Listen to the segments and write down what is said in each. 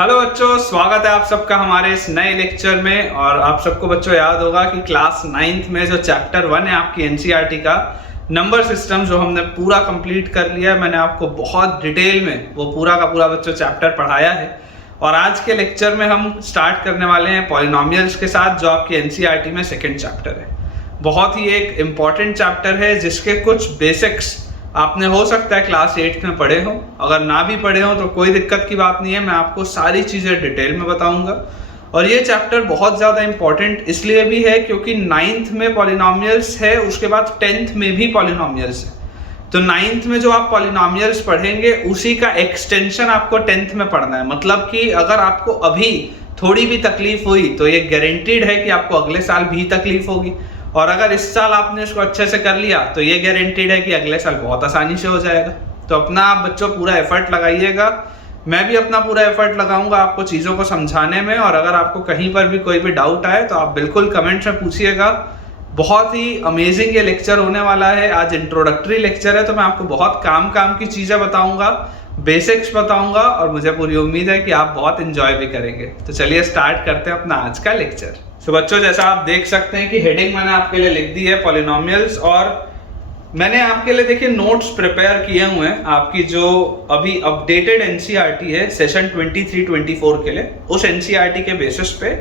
Hello बच्चों, स्वागत है आप सबका हमारे इस नए लेक्चर में। और आप सबको बच्चों याद होगा कि क्लास 9th में जो चैप्टर 1 है आपकी एनसीईआरटी का नंबर सिस्टम, जो हमने पूरा कंप्लीट कर लिया है। मैंने आपको बहुत डिटेल में वो पूरा का पूरा बच्चों चैप्टर पढ़ाया है। और आज के लेक्चर में हम स्टार्ट करने वाले हैं पॉलिनोमियल्स के साथ, जो आपकी एनसीईआरटी में सेकेंड चैप्टर है। बहुत ही एक इम्पॉर्टेंट चैप्टर है जिसके कुछ बेसिक्स आपने हो सकता है क्लास 8 में पढ़े हो। अगर ना भी पढ़े हो तो कोई दिक्कत की बात नहीं है, मैं आपको सारी चीज़ें डिटेल में बताऊंगा। और ये चैप्टर बहुत ज़्यादा इम्पॉर्टेंट इसलिए भी है क्योंकि 9th में पॉलिनोमियल्स है, उसके बाद 10th में भी पॉलिनोमियल्स है। तो 9th में जो आप पॉलिनोमियल्स पढ़ेंगे उसी का एक्सटेंशन आपको 10th में पढ़ना है। मतलब कि अगर आपको अभी थोड़ी भी तकलीफ हुई तो ये गारंटीड है कि आपको अगले साल भी तकलीफ होगी। और अगर इस साल आपने इसको अच्छे से कर लिया तो ये गारंटीड है कि अगले साल बहुत आसानी से हो जाएगा। तो अपना आप बच्चों पूरा एफर्ट लगाइएगा, मैं भी अपना पूरा एफर्ट लगाऊंगा आपको चीज़ों को समझाने में। और अगर आपको कहीं पर भी कोई भी डाउट आए तो आप बिल्कुल कमेंट्स में पूछिएगा। बहुत ही अमेजिंग ये लेक्चर होने वाला है। आज इंट्रोडक्टरी लेक्चर है तो मैं आपको बहुत काम की चीज़ें बताऊंगा, बेसिक्स बताऊंगा, और मुझे पूरी उम्मीद है कि आप बहुत इंजॉय भी करेंगे। तो चलिए स्टार्ट करते हैं अपना आज का लेक्चर। तो बच्चों, जैसा आप देख सकते हैं कि हेडिंग मैंने आपके लिए लिख दी है पॉलिनोमियल्स। और मैंने आपके लिए देखिए नोट्स प्रिपेयर किए हुए हैं आपकी जो अभी अपडेटेड एनसीईआरटी है सेशन 23-24 के लिए। उस एनसीईआरटी के बेसिस पे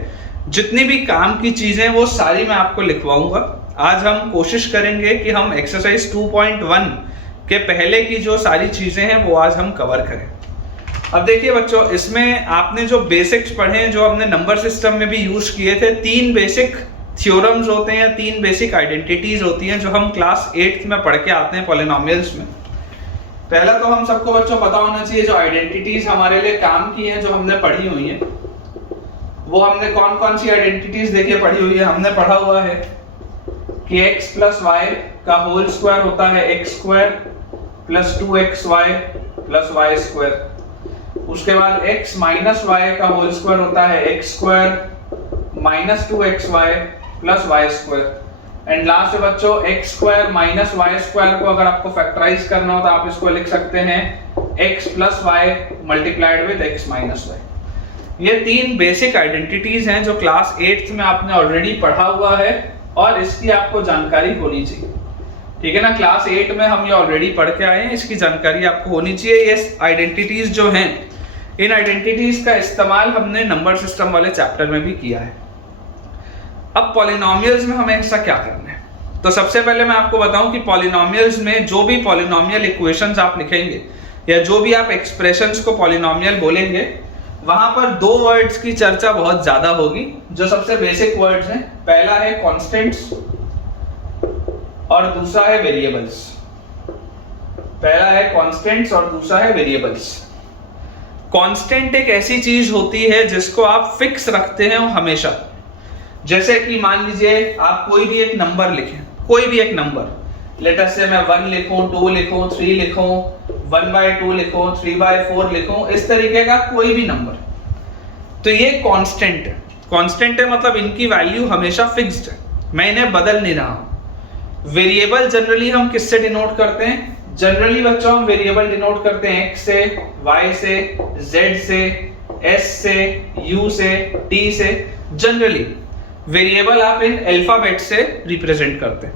जितनी भी काम की चीजें वो सारी मैं आपको लिखवाऊंगा। आज हम कोशिश करेंगे कि हम एक्सरसाइज 2.1 के पहले की जो सारी चीजें हैं वो आज हम कवर करें। अब देखिए बच्चों, इसमें आपने जो बेसिक्स पढ़े हैं, जो हमने नंबर सिस्टम में भी यूज किए थे, 3 बेसिक थ्योरम्स होते हैं, 3 बेसिक आइडेंटिटीज होती हैं जो हम क्लास 8th में पढ़ के आते हैं पॉलिनोमियल्स में। पहला तो हम सबको बच्चों पता होना चाहिए जो आइडेंटिटीज हमारे लिए काम की हैं, जो हमने पढ़ी हुई हैं, वो हमने कौन कौन सी आइडेंटिटीज देखिए पढ़ी हुई है। हमने पढ़ा हुआ है कि x प्लस वाई का होल स्क्वायर होता है x square plus 2xy plus y square. उसके बाद x माइनस वाई का होल स्क्वायर होता है x square minus 2xy plus y square. And last में बच्चों x square minus y square को अगर आपको फैक्टराइज करना हो तो आप इसको लिख सकते हैं x plus y multiplied with x minus y. ये 3 बेसिक आइडेंटिटीज हैं जो क्लास 8th में आपने ऑलरेडी पढ़ा हुआ है और इसकी आपको जानकारी होनी चाहिए। ठीक है ना, क्लास 8 में हम ये ऑलरेडी पढ़ के आए हैं, इसकी जानकारी आपको होनी चाहिए। ये आइडेंटिटीज जो हैं, इन आइडेंटिटीज का इस्तेमाल हमने नंबर सिस्टम वाले चैप्टर में भी किया है। अब पॉलिनोमियल्स में हमें ऐसा क्या करना है, तो सबसे पहले मैं आपको बताऊं कि पॉलिनोमियल्स में जो भी पॉलिनोमियल इक्वेशंस आप लिखेंगे या जो भी आप एक्सप्रेशंस को पॉलिनोमियल बोलेंगे, वहां पर 2 वर्ड्स की चर्चा बहुत ज्यादा होगी, जो सबसे बेसिक वर्ड्स हैं। पहला है कॉन्स्टेंट्स और दूसरा है वेरिएबल्स। पहला है कॉन्स्टेंट्स और दूसरा है वेरिएबल्स। कांस्टेंट एक ऐसी चीज होती है जिसको आप फिक्स रखते हैं हमेशा। जैसे कि मान लीजिए आप कोई भी एक नंबर लिखें, कोई भी एक नंबर, लेट अस से मैं 1 लिखूं, 2 लिखूं, 3 लिखूं, 1/2 लिखूं, 3/4 लिखूं, इस तरीके का कोई भी नंबर, तो ये कांस्टेंट है। कांस्टेंट है मतलब इनकी वैल्यू हमेशा फिक्स्ड है, मैं इन्हें बदल नहीं रहा हूं। वेरिएबल जनरली हम किससे डिनोट करते हैं? जनरली बच्चों हम वेरिएबल डिनोट करते हैं x से, y से, z से, s से, u से, t से। जनरली वेरिएबल आप इन अल्फाबेट से रिप्रेजेंट करते हैं।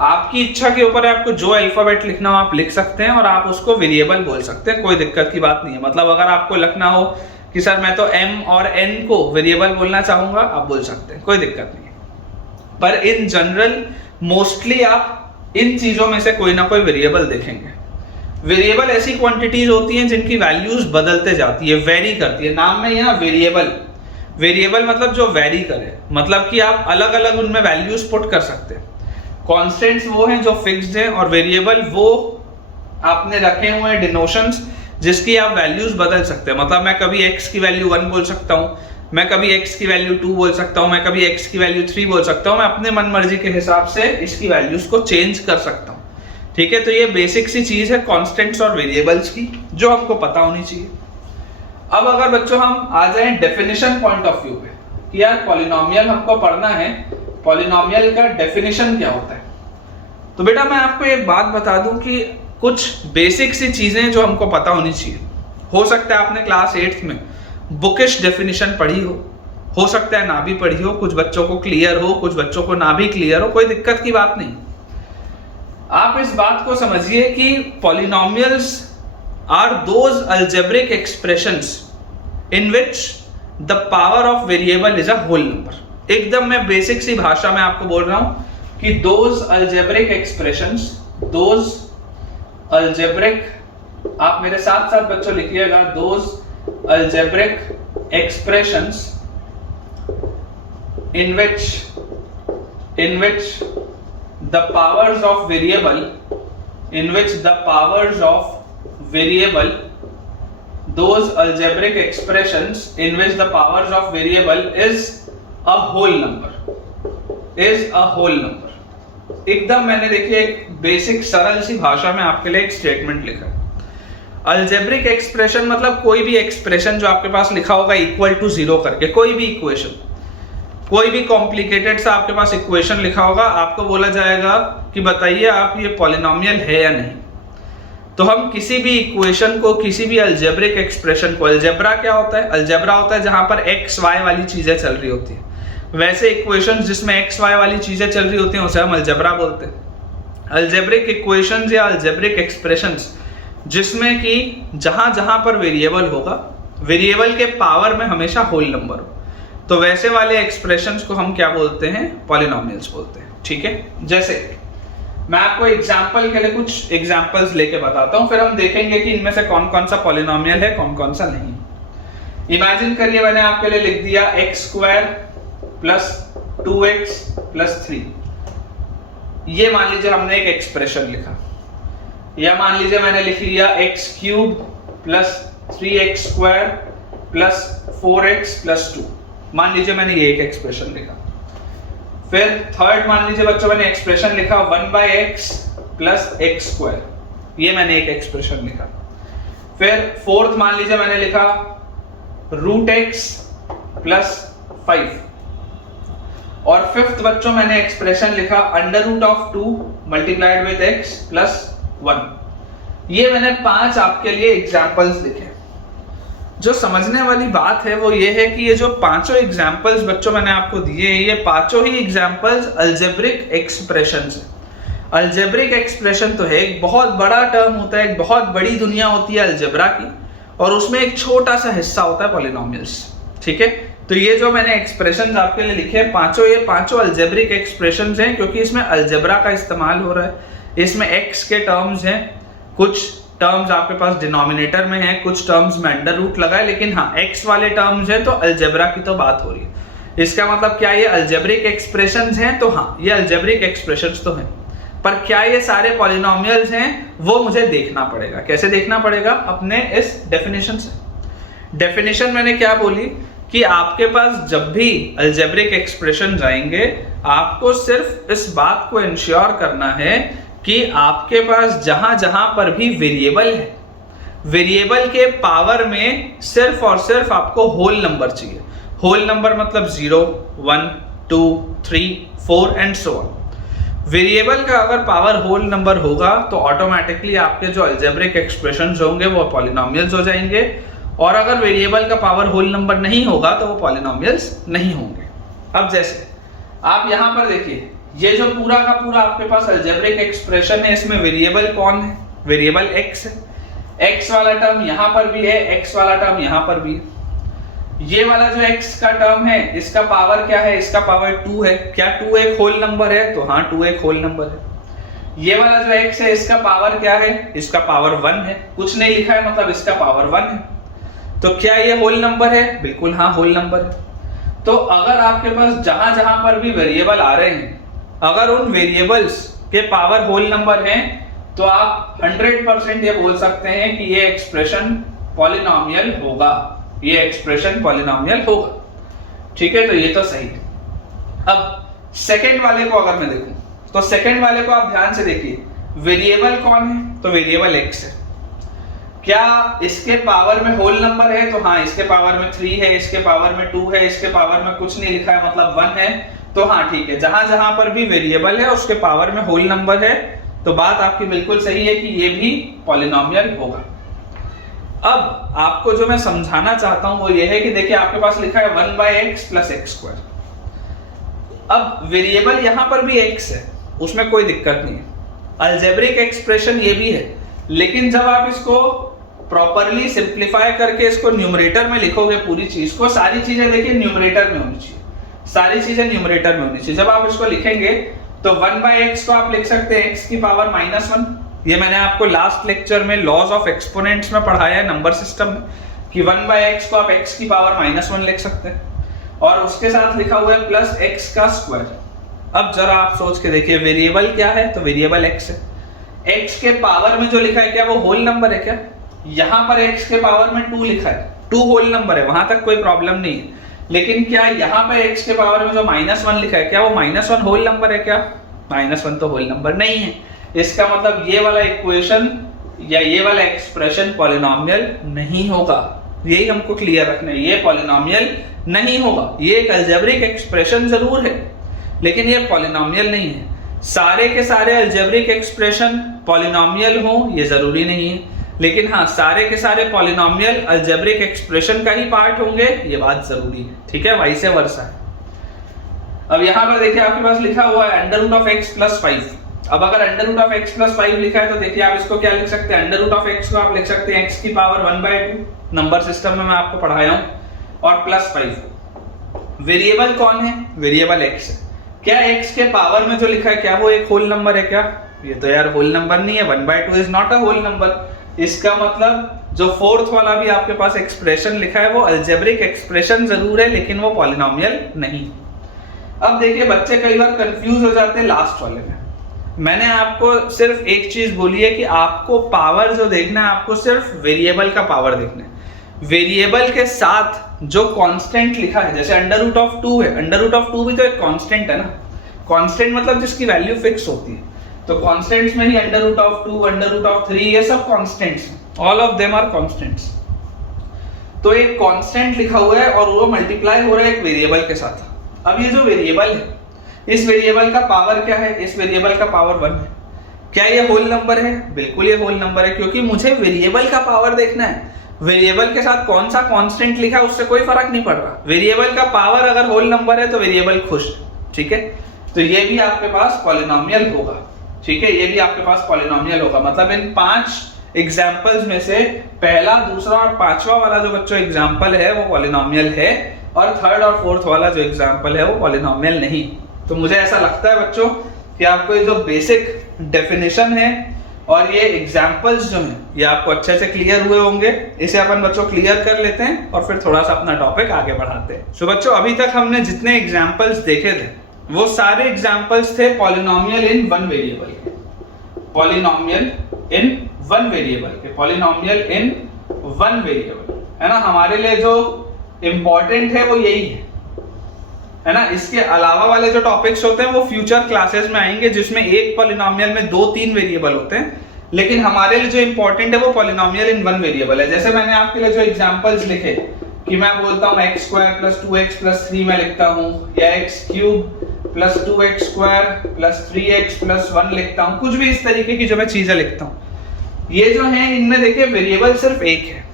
आपकी इच्छा के ऊपर आपको जो अल्फाबेट लिखना हो आप लिख सकते हैं और आप उसको वेरिएबल बोल सकते हैं, कोई दिक्कत की बात नहीं है। मतलब अगर आपको लिखना हो कि सर मैं तो m और n को वेरिएबल बोलना चाहूंगा, आप बोल सकते हैं, कोई दिक्कत नहीं है। पर इन जनरल मोस्टली आप इन चीजों में से कोई ना कोई वेरिएबल देखेंगे। वेरिएबल ऐसी क्वांटिटीज होती हैं जिनकी वैल्यूज बदलते जाती है, वेरी करती है। नाम में ही है ना वेरिएबल। वेरिएबल मतलब जो वेरी करे, मतलब कि आप अलग अलग उनमें वैल्यूज पुट कर सकते हैं। कॉन्स्टेंट्स वो हैं जो फिक्स्ड हैं, और वेरिएबल वो आपने रखे हुए हैं डिनोशंस जिसकी आप वैल्यूज बदल सकते हैं। मतलब मैं कभी x की वैल्यू 1 बोल सकता हूँ, मैं कभी x की वैल्यू 2 बोल सकता हूँ, मैं कभी x की वैल्यू 3 बोल सकता हूँ। मैं अपने मन मर्जी के हिसाब से इसकी वैल्यूज को चेंज कर सकता हूँ। ठीक है, तो ये बेसिक सी चीज है कॉन्स्टेंट्स और वेरिएबल्स की, जो हमको पता होनी चाहिए। अब अगर बच्चों हम आ जाए डेफिनेशन पॉइंट ऑफ व्यू पे कि यार पॉलिनोमियल हमको पढ़ना है, पॉलिनोमियल का डेफिनेशन क्या होता है, तो बेटा मैं आपको एक बात बता दूं कि कुछ बेसिक सी चीजें जो हमको पता होनी चाहिए। हो सकता है आपने क्लास 8th में बुकिश डेफिनेशन पढ़ी हो सकता है ना भी पढ़ी हो, कुछ बच्चों को क्लियर हो, कुछ बच्चों को ना भी क्लियर हो, कोई दिक्कत की बात नहीं। आप इस बात को समझिए कि polynomials are those algebraic expressions in which the power of variable is a whole number. एकदम मैं बेसिक सी भाषा में आपको बोल रहा हूं कि those algebraic expressions, those algebraic, आप मेरे साथ साथ बच्चों लिखिएगा, those algebraic expressions in which the powers of variable, those algebraic expressions in which the powers of variable is a whole number, एकदम मैंने देखिए एक बेसिक सरल सी भाषा में आपके लिए एक स्टेटमेंट लिखा है। अलजेब्रिक एक्सप्रेशन मतलब कोई भी एक्सप्रेशन जो आपके पास लिखा होगा इक्वल टू 0 करके, कोई भी इक्वेशन, कोई भी कॉम्प्लिकेटेड सा आपके पास इक्वेशन लिखा होगा, आपको बोला जाएगा कि बताइए आप ये पॉलिनोमियल है या नहीं। तो हम किसी भी इक्वेशन को, किसी भी अलजेब्रिक एक्सप्रेशन को, अलजेब्रा क्या होता है? अलजेब्रा होता है जहां पर एक्स वाई वाली चीजें चल रही होती है। वैसे इक्वेशंस जिसमें एक्स वाई वाली चीजें चल रही होती हैं उसे हम अलजेब्रा बोलते हैं। अलजेब्रिक इक्वेशंस या अलजेब्रिक एक्सप्रेशंस जिसमें कि जहां जहां पर वेरिएबल होगा, वेरिएबल के पावर में हमेशा होल नंबर हो, तो वैसे वाले एक्सप्रेशंस को हम क्या बोलते हैं? पॉलिनोमियल्स बोलते हैं। ठीक है, जैसे मैं आपको एग्जांपल के लिए कुछ एग्जांपल्स लेके बताता हूं, फिर हम देखेंगे कि इनमें से कौन कौन सा पॉलिनोमियल है, कौन कौन सा नहीं। इमेजिन करिए मैंने आपके लिए लिख दिया x² प्लस 2x प्लस 3। ये मान लीजिए हमने एक एक्सप्रेशन लिखा, या मान लीजिए मैंने लिख लिया x³ plus 3x² plus 4x plus 2। मान लीजिए मैंने ये एक एक्सप्रेशन लिखा। फिर थर्ड मान लीजिए बच्चों मैंने एक्सप्रेशन लिखा 1/x प्लस x², ये मैंने एक एक्सप्रेशन लिखा। फिर फोर्थ मान लीजिए मैंने लिखा √x प्लस 5। और फिफ्थ बच्चों मैंने एक्सप्रेशन लिखा √2 मल्टीप्लाइड विद x प्लस 1। ये मैंने 5 आपके लिए एग्जाम्पल्स लिखे। जो समझने वाली बात है वो ये है कि ये जो पांचों एग्जाम्पल्स बच्चों मैंने आपको दिए, ये पांचों ही एग्जाम्पल्स अलजेब्रिक एक्सप्रेशंस हैं। अलजेब्रिक एक्सप्रेशन तो है एक बहुत बड़ा टर्म होता है, एक बहुत बड़ी दुनिया होती है अलजेब्रा की, और उसमें एक छोटा सा हिस्सा होता है पॉलिनोमियल्स। ठीक है, तो ये जो मैंने एक्सप्रेशंस आपके लिए लिखे हैं पांचों, ये पांचों अलजेब्रिक एक्सप्रेशंस हैं, क्योंकि इसमें अलजेब्रा का इस्तेमाल हो रहा है। इसमें एक्स के टर्म्स हैं, कुछ टर्म्स आपके पास डिनोमिनेटर में है, कुछ टर्म्स में अंडर रूट लगा है, लेकिन हाँ एक्स वाले टर्म्स हैं तो अलजेब्रा की तो बात हो रही है। इसका मतलब क्या ये अलजेब्रिक एक्सप्रेशंस हैं? तो हाँ ये अलजेब्रिक एक्सप्रेशंस तो हैं, पर क्या ये सारे पॉलिनोमियल्स हैं वो मुझे देखना पड़ेगा। कैसे देखना पड़ेगा? अपने इस डेफिनेशन से। डेफिनेशन मैंने क्या बोली कि आपके पास जब भी अलजेब्रिक एक्सप्रेशन आएंगे, आपको सिर्फ इस बात को इंश्योर करना है कि आपके पास जहां जहां पर भी वेरिएबल है, वेरिएबल के पावर में सिर्फ और सिर्फ आपको होल नंबर चाहिए। होल नंबर मतलब 0, 1, 2, 3, 4 एंड सो ऑन। वेरिएबल का अगर पावर होल नंबर होगा तो ऑटोमेटिकली आपके जो अलजेब्रिक एक्सप्रेशंस होंगे वो पॉलिनोमियल्स हो जाएंगे, और अगर वेरिएबल का पावर होल नंबर नहीं होगा तो वो पॉलिनोमियल्स नहीं होंगे। अब जैसे आप यहां पर देखिए, ये जो पूरा का पूरा आपके पास अलजेब्रिक एक्सप्रेशन है, इसमें वेरिएबल कौन है? वेरिएबल x है। x वाला टर्म यहां पर भी है, x वाला टर्म यहां पर भी है। ये वाला जो x का टर्म है, इसका पावर क्या है? इसका पावर 2 है। क्या 2 एक होल नंबर है? तो हाँ 2 एक होल नंबर है। ये वाला जो x है, इसका पावर क्या है? इसका पावर 1 है। कुछ नहीं लिखा है मतलब इसका पावर 1 है। तो क्या ये होल नंबर है? बिल्कुल हाँ होल नंबर है। तो अगर आपके पास जहां जहां पर भी वेरिएबल आ रहे हैं, अगर उन वेरिएबल्स के पावर होल नंबर हैं, तो आप 100% ये बोल सकते हैं कि ये एक्सप्रेशन पॉलिनोमियल होगा, ये एक्सप्रेशन पॉलिनोमियल होगा। ठीक है, तो ये तो सही है। अब सेकंड वाले को अगर मैं देखूं, तो सेकंड वाले को आप ध्यान से देखिए, वेरिएबल कौन है? तो वेरिएबल x है। क्या इसके पावर में होल नंबर है? तो हाँ इसके पावर में 3 है, इसके पावर में 2 है, इसके पावर में कुछ नहीं लिखा है मतलब 1 है। तो हाँ ठीक है, जहां जहां पर भी वेरिएबल है उसके पावर में होल नंबर है, तो बात आपकी बिल्कुल सही है कि ये भी पॉलिनोमियल होगा। अब आपको जो मैं समझाना चाहता हूं वो ये है कि देखिए आपके पास लिखा है 1/x + x²। अब वेरिएबल यहां पर भी x है, उसमें कोई दिक्कत नहीं है, अलजेब्रिक एक्सप्रेशन ये भी है, लेकिन जब आप इसको प्रॉपरली सिंप्लीफाई करके इसको न्यूमरेटर में लिखोगे पूरी चीज को, सारी चीजें देखिए न्यूमरेटर में होनी चाहिए, सारी चीजें न्यूमरेटर में होनी चाहिए। जब आप इसको लिखेंगे तो 1/x को आप लिख सकते हैं x की पावर -1। ये मैंने आपको लास्ट लेक्चर में लॉज ऑफ एक्सपोनेंट्स में पढ़ाया है नंबर सिस्टम में कि 1/x को आप x की पावर -1 लिख सकते हैं, और उसके साथ लिखा हुआ है प्लस x का स्क्वायर। अब जरा आप सोच के देखिए वेरिएबल क्या है, तो वेरिएबल x है। x के पावर में जो लिखा है क्या वो होल नंबर है क्या? यहां पर x के पावर में 2 लिखा है, 2 होल नंबर है, वहां तक कोई प्रॉब्लम नहीं है। लेकिन क्या यहाँ पर x के पावर में जो -1 लिखा है क्या वो -1 होल नंबर है क्या? -1 तो होल नंबर नहीं है। इसका मतलब ये वाला इक्वेशन या ये वाला एक्सप्रेशन पॉलिनोमियल नहीं होगा, यही हमको क्लियर रखना है, ये पॉलिनोमियल नहीं होगा। ये एक अलजेब्रिक एक्सप्रेशन जरूर है लेकिन ये पॉलिनोमियल नहीं है। सारे के सारे अलजेब्रिक एक्सप्रेशन पॉलिनोमियल हो ये जरूरी नहीं है, लेकिन हाँ सारे के सारे पॉलिनोमियल अलजेब्रिक एक्सप्रेशन का ही पार्ट होंगे ये बात जरूरी है, ठीक है, वाइस वर्सा है। अब यहाँ पर देखिए आपके पास लिखा हुआ है √(x + 5)। अब अगर √(x + 5) लिखा है तो देखिए आप इसको क्या लिख सकते हैं, √(x) को आप लिख सकते हैं x की पावर 1/2, नंबर सिस्टम में मैं आपको पढ़ाया हूं, और +5। वेरिएबल कौन है? वेरिएबल x है। क्या x के पावर में जो लिखा है क्या वो एक होल नंबर है क्या? ये तो यार होल नंबर नहीं है, 1/2 is not a whole number. इसका मतलब जो फोर्थ वाला भी आपके पास एक्सप्रेशन लिखा है वो अलजेब्रिक एक्सप्रेशन जरूर है लेकिन वो पॉलिनोमियल नहीं। अब देखिए बच्चे कई बार कंफ्यूज हो जाते हैं लास्ट वाले में। मैंने आपको सिर्फ एक चीज बोली है कि आपको पावर जो देखना है आपको सिर्फ वेरिएबल का पावर देखना है। वेरिएबल के साथ जो कांस्टेंट लिखा है, जैसे √2 है, √2 भी तो एक कांस्टेंट है ना। कांस्टेंट मतलब जिसकी वैल्यू फिक्स होती है, तो कांस्टेंट्स में ही √2, √3 ये सब कांस्टेंट्स हैं, all of them are constants. तो एक कांस्टेंट लिखा हुआ है और वो मल्टीप्लाई हो रहा है एक वेरिएबल के साथ। अब ये जो वेरिएबल है इस वेरिएबल का पावर क्या है? इस वेरिएबल का पावर 1 है। क्या ये होल नंबर है? बिल्कुल ये होल नंबर है, क्योंकि मुझे वेरिएबल का पावर देखना है। वेरिएबल के साथ कौन सा कांस्टेंट लिखा है उससे कोई फर्क नहीं पड़ रहा। वेरिएबल का पावर अगर होल नंबर है तो वेरिएबल खुश, ठीक है। तो ये भी आपके पास पॉलिनोमियल होगा, ठीक है, ये भी आपके पास पॉलिनोमियल होगा। मतलब इन 5 एग्जाम्पल्स में से पहला, दूसरा और 5वां वाला जो बच्चों एग्जाम्पल है वो पॉलिनोमियल है, और थर्ड और फोर्थ वाला जो एग्जाम्पल है वो पॉलिनोमियल नहीं। तो मुझे ऐसा लगता है बच्चों कि आपको ये जो बेसिक डेफिनेशन है और ये एग्जाम्पल्स जो हैं ये आपको अच्छे से क्लियर हुए होंगे। इसे अपन बच्चों क्लियर कर लेते हैं और फिर थोड़ा सा अपना टॉपिक आगे बढ़ाते हैं। सो बच्चों अभी तक हमने जितने एग्जाम्पल्स देखे थे वो सारे एग्जाम्पल्स थे पॉलिनोमियल इन वन वेरिएबल के, पॉलिनोमियल इन वन वेरिएबल के, पॉलिनोमियल इन वन वेरिएबल, है ना। हमारे लिए जो इंपॉर्टेंट है वो यही है ना। इसके अलावा वाले जो टॉपिक्स होते हैं वो फ्यूचर क्लासेस में आएंगे जिसमें एक पॉलिनोमियल में 2-3 वेरिएबल होते हैं, लेकिन हमारे लिए जो इंपॉर्टेंट है वो पॉलिनोमियल इन वन वेरिएबल है। जैसे मैंने आपके लिए जो एग्जांपल्स लिखे कि मैं बोलता हूं x² + 2x + 3 मैं लिखता हूं, या x³ + 2x² + 3x + 1 लिखता हूं, कुछ भी इस तरीके की जो मैं चीजें लिखता हूं, ये जो है इनमें देखिए वेरिएबल सिर्फ एक है,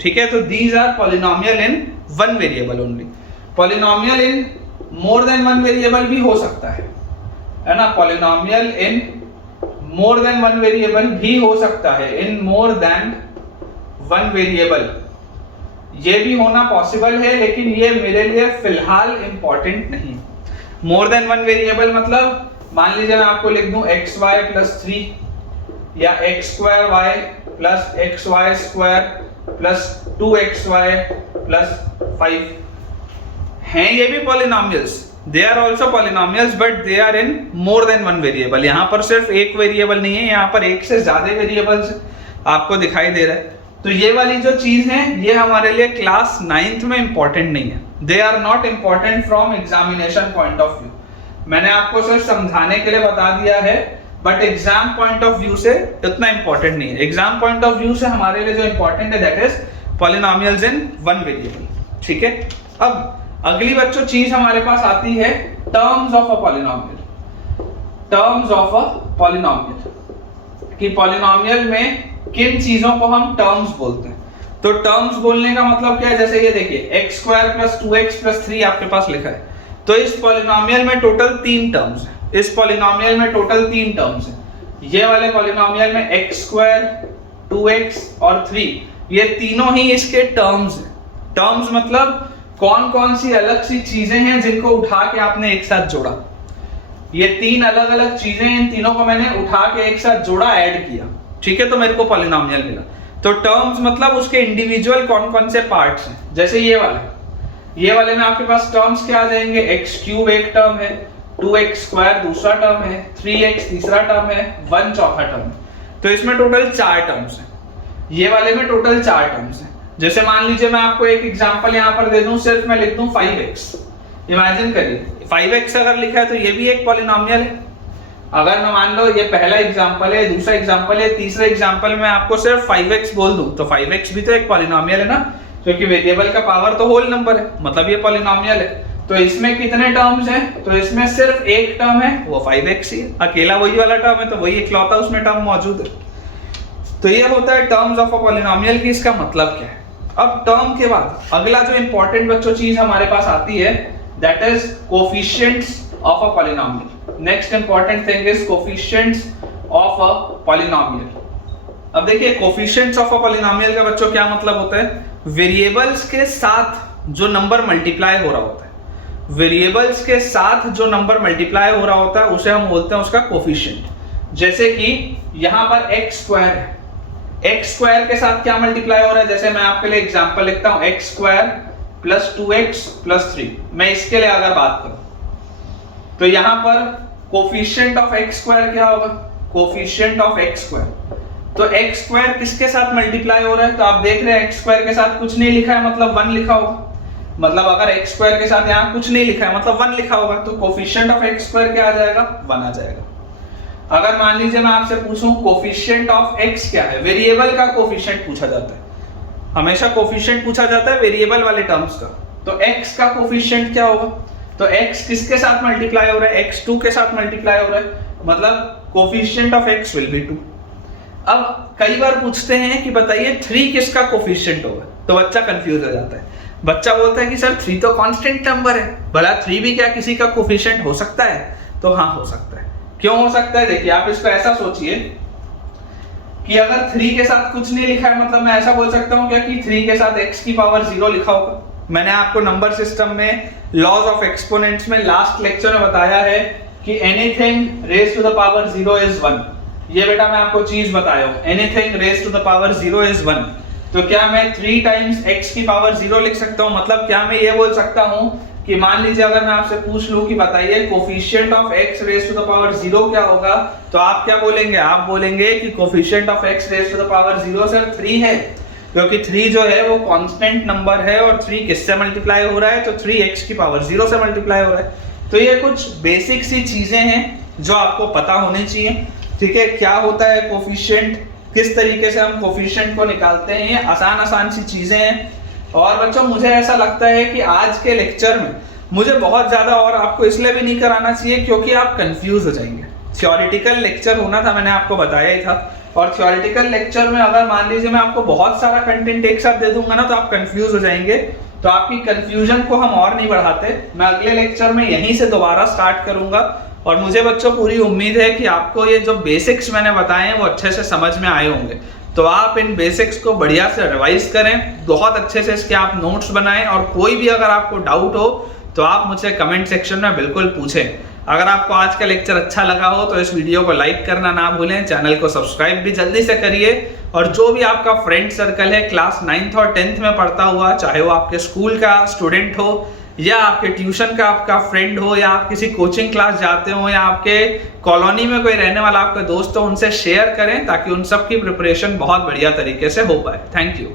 ठीक है। तो these are polynomial in one variable only. Polynomial in more than one variable भी हो सकता है ना। Polynomial in more than one variable भी हो सकता है, in more than one variable ये भी होना पॉसिबल है, लेकिन ये मेरे लिए फिलहाल इंपॉर्टेंट नहीं। मोर देन वन वेरिएबल मतलब मान लीजिए मैं आपको लिख दूं xy + 3 या x²y + xy² + 2xy + 5 हैं, ये भी polynomials, they are also polynomials but they are in more than one variable. यहाँ पर सिर्फ एक वेरिएबल नहीं है, यहाँ पर एक से ज्यादा वेरिएबल्स आपको दिखाई दे रहा है। तो ये वाली जो चीज है ये हमारे लिए क्लास 9th में इंपॉर्टेंट नहीं है, they are not important from examination point of view. मैंने आपको सिर्फ समझाने के लिए बता दिया है, but exam point of view से इतना इंपॉर्टेंट नहीं है। एग्जाम पॉइंट ऑफ व्यू से हमारे लिए जो इंपॉर्टेंट है that is polynomials in one variable, ठीक है। अब अगली बच्चों चीज हमारे पास आती है terms of a polynomial. Terms of a polynomial कि पॉलिनोमियल में किन चीजों को हम टर्म्स बोलते हैं। तो टर्म्स बोलने का मतलब क्या है, जैसे ये देखिए x square plus 2x plus 3 आपके पास लिखा है, तो इस पॉलिनोमियल में टोटल 3 टर्म्स है। इस पॉलिनोमियल में टोटल 3 टर्म्स है। ये वाले पॉलिनोमियल में x स्क्वायर, 2x और 3 ये तीनों ही इसके टर्म्स हैं। टर्म्स मतलब कौन कौन सी अलग सी चीजें हैं जिनको उठा के आपने एक साथ जोड़ा। ये 3 अलग अलग चीजें हैं, इन तीनों को मैंने उठा के एक साथ जोड़ा, ऐड किया, ठीक है, तो मेरे को पॉलिनोमियल मिला। तो टर्म्स मतलब उसके इंडिविजुअल कौन कौन से पार्ट्स हैं। जैसे ये वाले में आपके पास टर्म्स क्या आ जाएंगे, एक्स क्यूब एक टर्म है, 2x स्क्वायर दूसरा टर्म है, 3x तीसरा टर्म है, 1 चौथा टर्म है। तो इसमें टोटल 4 टर्म्स हैं। ये वाले में टोटल 4 टर्म्स हैं। जैसे मान लीजिए मैं आपको एक एग्जांपल यहाँ पर दे दूं, सिर्फ मैं लिख दूं 5x। इमेजिन करिए 5x अगर लिखा है तो ये भी एक पॉलिनोमियल है। अगर मैं मान लो ये पहला एग्जांपल है, दूसरा एग्जांपल है, तीसरा एग्जांपल में आपको सिर्फ 5x बोल दूं तो 5x भी तो एक पॉलिनोमियल है ना, क्योंकि वेरिएबल का पावर तो होल नंबर है, मतलब ये पॉलिनोमियल है। तो इसमें कितने टर्म्स हैं, तो इसमें सिर्फ एक टर्म है, वो 5x ही है, अकेला वही वाला टर्म है, तो वही इकलौता उसमें टर्म मौजूद है। तो ये होता है टर्म्स ऑफ अ पॉलिनोमियल की इसका मतलब क्या है। अब टर्म के बाद अगला जो इंपॉर्टेंट बच्चों चीज हमारे पास आती है, that is coefficients of a polynomial. Next important thing is coefficients of a polynomial. अब देखिए कोफिशिएंट्स ऑफ अ पॉलिनोमियल का बच्चों क्या मतलब होता है, वेरिएबल्स के साथ जो नंबर मल्टीप्लाई हो रहा होता है, वेरिएबल्स के साथ जो नंबर मल्टीप्लाई हो रहा होता है उसे हम बोलते हैं उसका कोफिशिएंट। जैसे कि यहां पर x स्क्वायर है, x स्क्वायर के साथ क्या मल्टीप्लाई हो रहा है, जैसे मैं आपके लिए एग्जांपल लिखता हूं, x square plus 2x plus 3। मैं इसके लिए अगर बात करूं तो यहां पर कोफिशिएंट ऑफ x स्क्वायर क्या होगा, कोफिशिएंट ऑफ x स्क्वायर। तो x स्क्वायर किसके साथ मल्टीप्लाई हो रहा है, तो आप देख रहे हैं x स्क्वायर के साथ कुछ नहीं लिखा है, मतलब 1 लिखा होगा। मतलब अगर x स्क्वायर के साथ यहाँ कुछ नहीं लिखा है मतलब 1 लिखा होगा, तो कोफिशिएंट ऑफ x स्क्वायर क्या आ जाएगा, 1 आ जाएगा। अगर मान लीजिए मैं आपसे पूछूं कोफिशिएंट ऑफ x क्या है, वेरिएबल का कोफिशिएंट पूछा जाता है, हमेशा कोफिशिएंट पूछा जाता है वेरिएबल वाले टर्म्स का। तो x का कोफिशिएंट क्या होगा, तो x किसके साथ मल्टीप्लाई हो रहा है, x 2 के साथ मल्टीप्लाई हो रहा है, मतलब coefficient of x will be 2। अब कई बार पूछते हैं कि बताइए 3 किसका कोफिशिएंट होगा, तो बच्चा कंफ्यूज हो जाता है। बच्चा बोलता है कि सर 3 तो कांस्टेंट नंबर है, भला 3 भी क्या किसी का कोफिशिएंट हो सकता है, तो हाँ हो सकता है। क्यों हो सकता है, देखिए आप इसको ऐसा सोचिए कि अगर 3 के साथ कुछ नहीं लिखा है, मतलब मैं ऐसा बोल सकता हूं क्या कि 3 के साथ x की पावर 0 लिखा होगा। मैंने आपको नंबर सिस्टम में लॉज ऑफ एक्सपोनेंट्स में लास्ट लेक्चर में बताया है कि anything raise to the power 0 is 1। ये बेटा मैं आपको चीज बताया हूं, anything raise to the power 0 is 1। तो क्या मैं 3 टाइम्स x की पावर 0 लिख सकता हूं, मतलब क्या मैं ये बोल सकता हूं कि मान लीजिए अगर मैं आपसे पूछ लूं कि बताइए coefficient of x raise to the power 0 क्या होगा, तो आप क्या बोलेंगे, आप बोलेंगे कि coefficient of x raise to the power 0 sir 3 है, क्योंकि 3 जो है वो कांस्टेंट नंबर है और 3 किससे मल्टीप्लाई हो रहा है, तो 3x की पावर 0 से मल्टीप्लाई हो रहा है। तो ये कुछ बेसिक सी चीजें हैं जो आपको पता होनी चाहिए, ठीक है। क्या होता है कोफिशिएंट, किस तरीके से हम कोफिशिएंट को निकालते हैं, ये आसान सी चीजें हैं। और बच्चों मुझे ऐसा लगता है कि आज के लेक्चर में मुझे बहुत ज्यादा और आपको इसलिए भी नहीं कराना चाहिए क्योंकि आप कंफ्यूज हो जाएंगे। थ्योरेटिकल लेक्चर होना था, मैंने आपको बताया ही था, और थ्योरेटिकल लेक्चर में अगर मान लीजिए मैं आपको बहुत सारा कंटेंट एक साथ दे दूंगा ना, तो आप कंफ्यूज हो जाएंगे। तो आपकी कंफ्यूजन को हम और नहीं बढ़ाते, मैं अगले लेक्चर में यहीं से दोबारा स्टार्ट करूंगा। और मुझे बच्चों पूरी उम्मीद है कि आपको ये जो बेसिक्स मैंने बताए हैं वो अच्छे से समझ में आए होंगे। तो आप इन बेसिक्स को बढ़िया से रिवाइज करें, बहुत अच्छे से इसके आप नोट्स बनाएं, और कोई भी अगर आपको डाउट हो तो आप मुझसे कमेंट सेक्शन में बिल्कुल पूछें। अगर आपको आज का लेक्चर अच्छा लगा हो तो इस वीडियो को लाइक करना ना भूलें, चैनल को सब्सक्राइब भी जल्दी से करिए। और जो भी आपका फ्रेंड सर्कल है क्लास 9th और 10th में पढ़ता हुआ, चाहे वो आपके स्कूल का स्टूडेंट हो या आपके ट्यूशन का आपका फ्रेंड हो या आप किसी कोचिंग क्लास जाते हो या आपके कॉलोनी में कोई रहने वाला आपका दोस्त हो, उनसे शेयर करें ताकि उन सब की प्रिपरेशन बहुत बढ़िया तरीके से हो पाए। Thank you.